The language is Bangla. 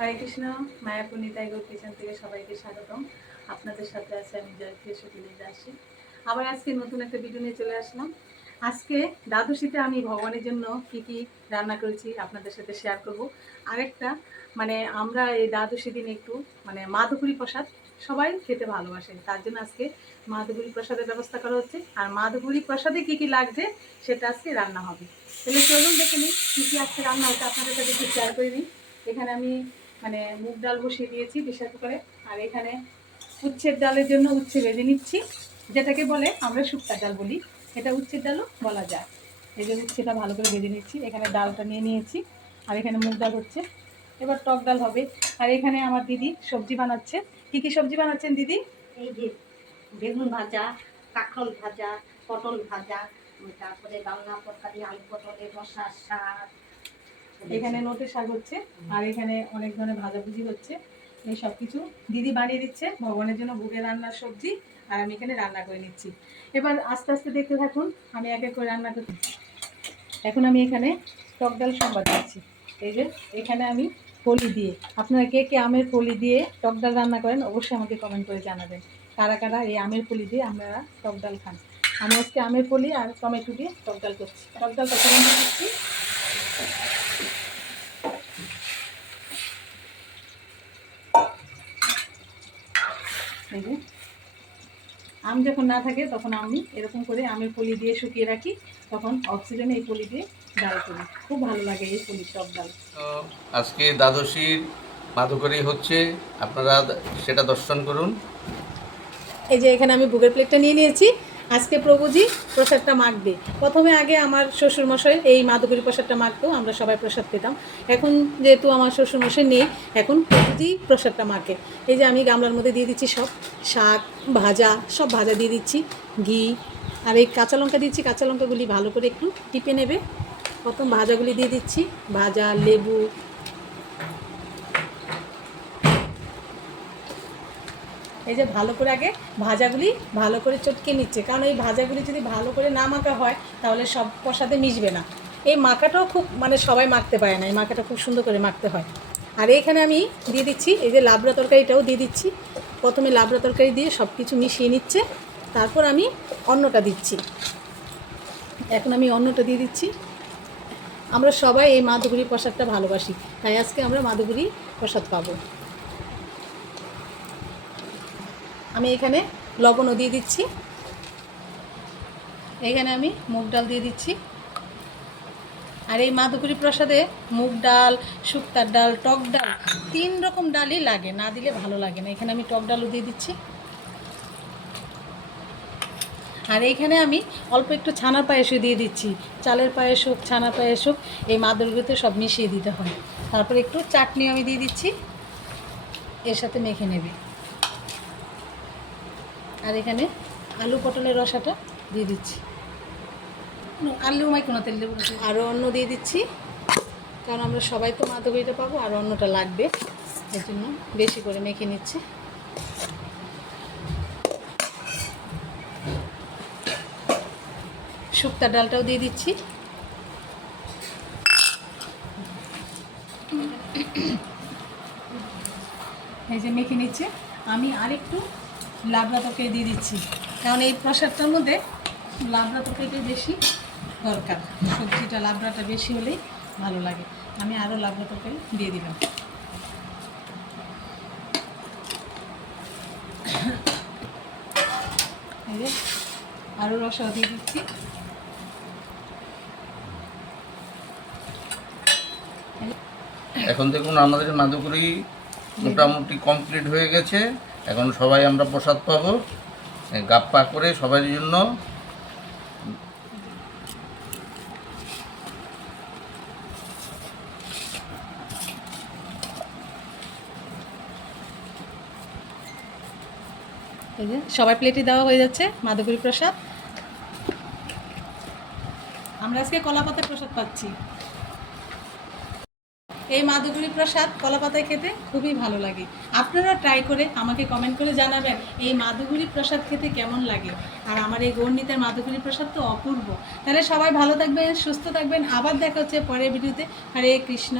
হরে কৃষ্ণ। মায়াপুর নিতাই গৌর কিচেন থেকে সবাইকে স্বাগতম। আপনাদের সাথে আছে আমি জয়প্রিয়া সতীলের দাসী। আবার আজকে নতুন একটা ভিডিও নিয়ে চলে আসলাম। আজকে দ্বাদশীতে আমি ভগবানের জন্য কি কি রান্না করেছি আপনাদের সাথে শেয়ার করব। আরেকটা আমরা এই দ্বাদশী দিন একটু মাধবপুরী প্রসাদ সবাই খেতে ভালোবাসে, তার জন্য আজকে মাধবপুরী প্রসাদের ব্যবস্থা করা হচ্ছে। আর মাধবপুরী প্রসাদে কি কি লাগছে সেটা আজকে রান্না হবে। তাহলে চলুন দেখে নিই কী কী আজকে রান্না হচ্ছে, আপনাদের সাথে একটু শেয়ার করে নিই। এখানে আমি মুগ ডাল বসিয়ে দিয়েছি প্রেসার কুকারে। আর এখানে উচ্ছের ডালের জন্য উচ্ছে ভেজে নিচ্ছি, যেটাকে বলে আমরা শুক্তার ডাল বলি, এটা উচ্ছের ডালও বলা যায়। এই যে উচ্ছেটা ভালো করে ভেজে নিচ্ছি, এখানে ডালটা নিয়ে নিয়েছি। আর এখানে মুগ ডাল হচ্ছে, এবার টক ডাল হবে। আর এখানে আমার দিদি সবজি বানাচ্ছে। কি কি সবজি বানাচ্ছেন দিদি? এই যে বেগুন ভাজা, কাঁকরোল ভাজা, পটল ভাজা, তারপরে বাংলা তরকারি, আলু পটলের রসা, শাক, এখানে নোটে শাক হচ্ছে। আর এখানে অনেক ধরনের ভাজাভুজি হচ্ছে। এই সব কিছু দিদি বানিয়ে দিচ্ছে ভগবানের জন্য ভোগের রান্নার সবজি। আর আমি এখানে রান্না করে নিচ্ছি। এবার আস্তে আস্তে দেখতে থাকুন, আমি এক এক করে রান্না করছি। এখন আমি এখানে টক ডাল সম্বাদ দিচ্ছি। এই যে এখানে আমি ফলি দিয়ে, আপনারা কে কে আমের ফলি দিয়ে টক ডাল রান্না করেন অবশ্যই আমাকে কমেন্ট করে জানাবেন। কারা কারা এই আমের ফলি দিয়ে আপনারা টক ডাল খান। আমি আজকে আমের ফলি আর টমেটো দিয়ে টক ডাল করছি। টক ডালটা ফোড়ন দিয়ে দিচ্ছি। এই যে আম যখন না থাকে তখন আমি এরকম করে আমের ফলি দিয়ে শুকিয়ে রাখি, তখন অক্সিজেনে এই ফলি দিয়ে ডাল করি, খুব ভালো লাগে এই ফলির টক ডাল। আজকে দ্বাদশীর মাধবপুরী হচ্ছে, আপনারা সেটা দর্শন করুন। এই যে এখানে আমি ভোগের প্লেটটা নিয়ে নিয়েছি। আজকে প্রভুজি প্রসাদটা মাখবে। প্রথমে আগে আমার শ্বশুরমশাই এই মাধবপুরী প্রসাদটা মাখতো, আমরা সবাই প্রসাদ পেতাম। এখন যেহেতু আমার শ্বশুরমশাই নেই, এখন প্রভুজি প্রসাদটা মাখে। এই যে আমি গামলার মধ্যে দিয়ে দিচ্ছি সব শাক ভাজা, সব ভাজা দিয়ে দিচ্ছি, ঘি আর এই কাঁচা লঙ্কা দিচ্ছি। কাঁচা লঙ্কাগুলি ভালো করে একটু টিপে নেবে। প্রথম ভাজাগুলি দিয়ে দিচ্ছি, ভাজা লেবু। এই যে ভালো করে আগে ভাজাগুলি ভালো করে চটকে নিচ্ছে, কারণ এই ভাজাগুলি যদি ভালো করে না মাখা হয় তাহলে সব প্রসাদে মিশবে না। এই মাখাটাও খুব সবাই মাখতে পারে না, এই মাখাটা খুব সুন্দর করে মাখতে হয়। আর এইখানে আমি দিয়ে দিচ্ছি এই যে লাবড়া তরকারিটাও দিয়ে দিচ্ছি। প্রথমে লাবড়া তরকারি দিয়ে সব কিছু মিশিয়ে নিচ্ছে, তারপর আমি অন্নটা দিচ্ছি। এখন আমি অন্নটা দিয়ে দিচ্ছি। আমরা সবাই এই মাধবপুরী প্রসাদটা ভালোবাসি, তাই আজকে আমরা মাধবপুরী প্রসাদ পাবো। আমি এখানে লবণও দিয়ে দিচ্ছি। এখানে আমি মুগ ডাল দিয়ে দিচ্ছি। আর এই মাধবপুরী প্রসাদে মুগ ডাল, শুক্তার ডাল, টক ডাল, 3 রকম ডালই লাগে, না দিলে ভালো লাগে না। এখানে আমি টক ডালও দিয়ে দিচ্ছি। আর এইখানে আমি অল্প একটু ছানার পায়েসও দিয়ে দিচ্ছি। চালের পায়েস হোক, ছানার পায়েস হোক, এই মাধবপুরীতে সব মিশিয়ে দিতে হয়। তারপরে একটু চাটনি আমি দিয়ে দিচ্ছি, এর সাথে মেখে নেবে। আর এখানে আলু পটলের রসাটা দিয়ে দিচ্ছি। আলু মাই কোনো তেল দেবো, আরও অন্ন দিয়ে দিচ্ছি, কারণ আমরা সবাই তো মাধবপুরীটা পাবো, আর অন্নটা লাগবে, এর জন্য বেশি করে মেখে নিচ্ছে। শুক্তার ডালটাও দিয়ে দিচ্ছি। এই যে মেখে নিচ্ছে। আমি আরেকটু লাবড়া তরকারি দিয়ে দিচ্ছি, কারণ এই প্রসাদটার মধ্যে লাবড়া তরকারিটা বেশি দরকার, সবজিটা লাবড়াটা বেশি হলেই ভালো লাগে। আমি আরও লাবড়া তরকারি দিয়ে দিলাম। এই যে আরও রসা দিয়ে দিচ্ছি। এখন দেখুন আমাদের মাধবপুরী মোটামুটি কমপ্লিট হয়ে গেছে। এখন সবাই আমরা প্রসাদ পাবো, গাপ্পা করে সবার জন্য। এই যে সবার প্লেটে দেওয়া হয়ে যাচ্ছে মাধবপুরী প্রসাদ। আমরা আজকে কলাপাতার প্রসাদ পাচ্ছি। এই মাধবপুরী প্রসাদ কলাপাতায় খেতে খুবই ভালো লাগে। আপনারা ট্রাই করে আমাকে কমেন্ট করে জানাবেন এই মাধবপুরী প্রসাদ খেতে কেমন লাগে। আর আমার এই গৌরনীতার মাধবপুরী প্রসাদ তো অপূর্ব। তাহলে সবাই ভালো থাকবেন, সুস্থ থাকবেন। আবার দেখা হচ্ছে পরের ভিডিওতে। হরে কৃষ্ণ।